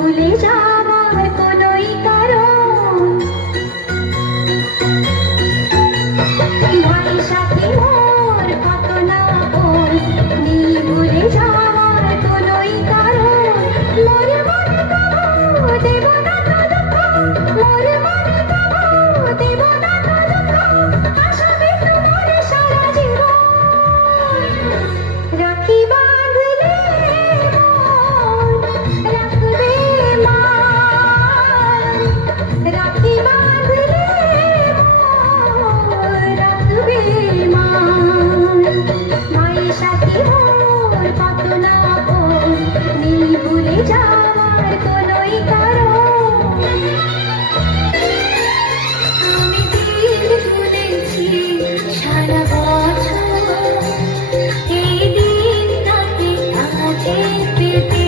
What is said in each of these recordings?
ভুলে যাওয়ার কোনোই কারণ ভাই সাথী মোর কত না আপন নেই ভুলে যাওয়ার কোনোই কারণ মোর মনে তবু দেব না তো দুঃখ মোর মনে তবু দেব না তো দুঃখ আসাবে তোমার সারা জীবন রাখি বাঁধলে রাখবে মা রাখি বাঁধলে রাখবে মা মায়ের সাথে মোর কত না আপন নেই ভুলে যাওয়ার কোনোই কারণ আমি দিন ভুলেছি সারা বছর এই দিনটাকে কাছে পেতে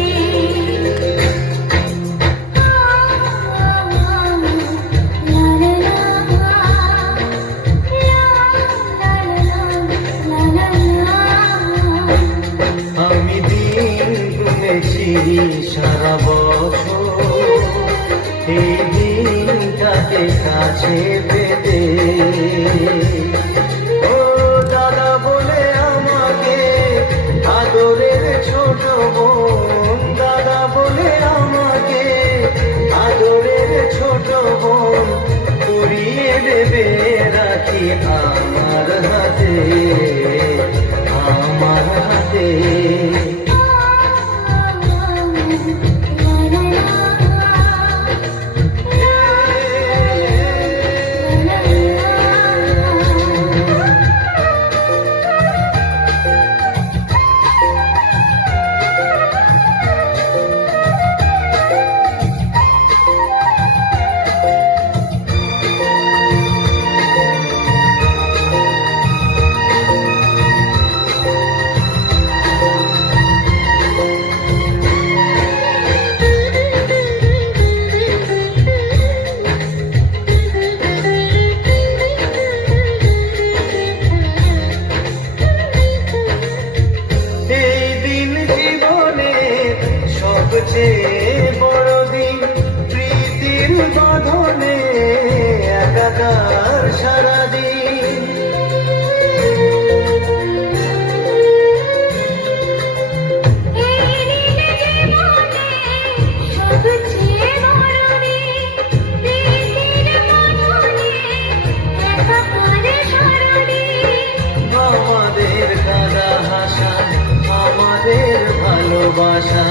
আমি দিন গুনেছি সারা বছর এই দিনটাকে কাছে পেতে ও দাদা বলে আমাকে আদরের ছোট বোন দাদা বলে আমাকে আদরের ছোট বোন পরিয়ে দেবে রাখি আমার হাতে আমার হাতে সবচেয়ে বড় দিন প্রীতির বাঁধনে একাকার সারাদিন আমাদের কাদা হাসা আমাদের ভালোবাসা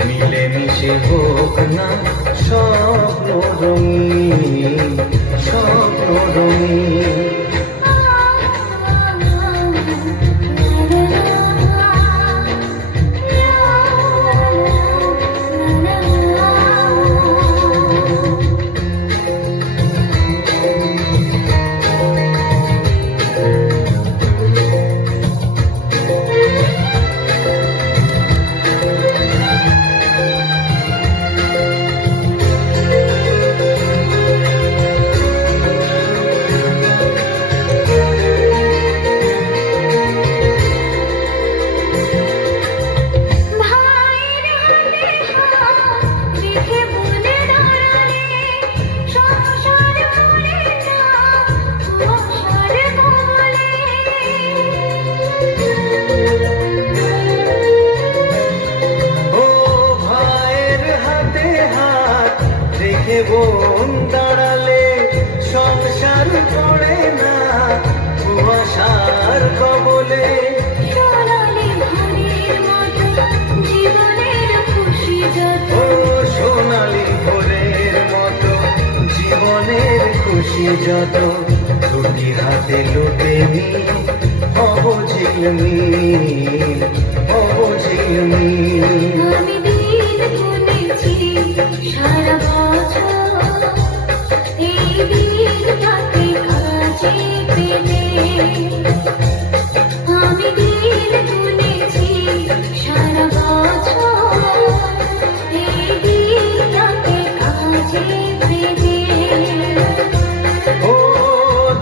মিলেমিশে হোক না স্বপ্ন রঙিন স্বপ্ন রঙিন বোন দাঁড়ালে সংসার পড়ে না কুয়াশার কবলে ও সোনালি ভোরের মতো জীবনের খুশি যত দুটি হাতে লুটে নি হব ঝিলমিল হব ঝিলমিল আমি দিন গুনেছি সারা বছর এই দিনটাকে কাছে পেতে আমি দিন গুনেছি সারা বছর এই দিনটাকে কাছে পেতে ও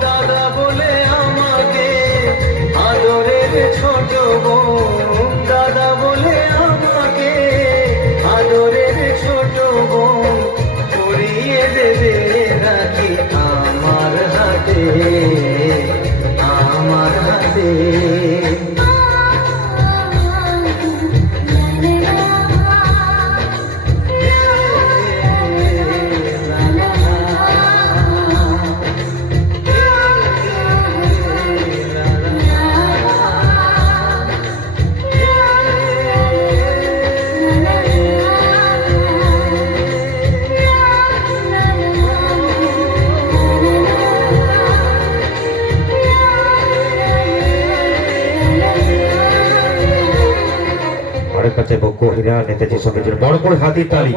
দাদা বলে আমাকে আদরের ছোট বোন দাদা বলে আমাকে আদরের ছোট বোন পরিয়ে দেবে রাখি আমার হাতে আমার হাতে আরেক কাছে বক্ষ হীরা নেতাজির সঙ্গে বড় করে হাতির তালি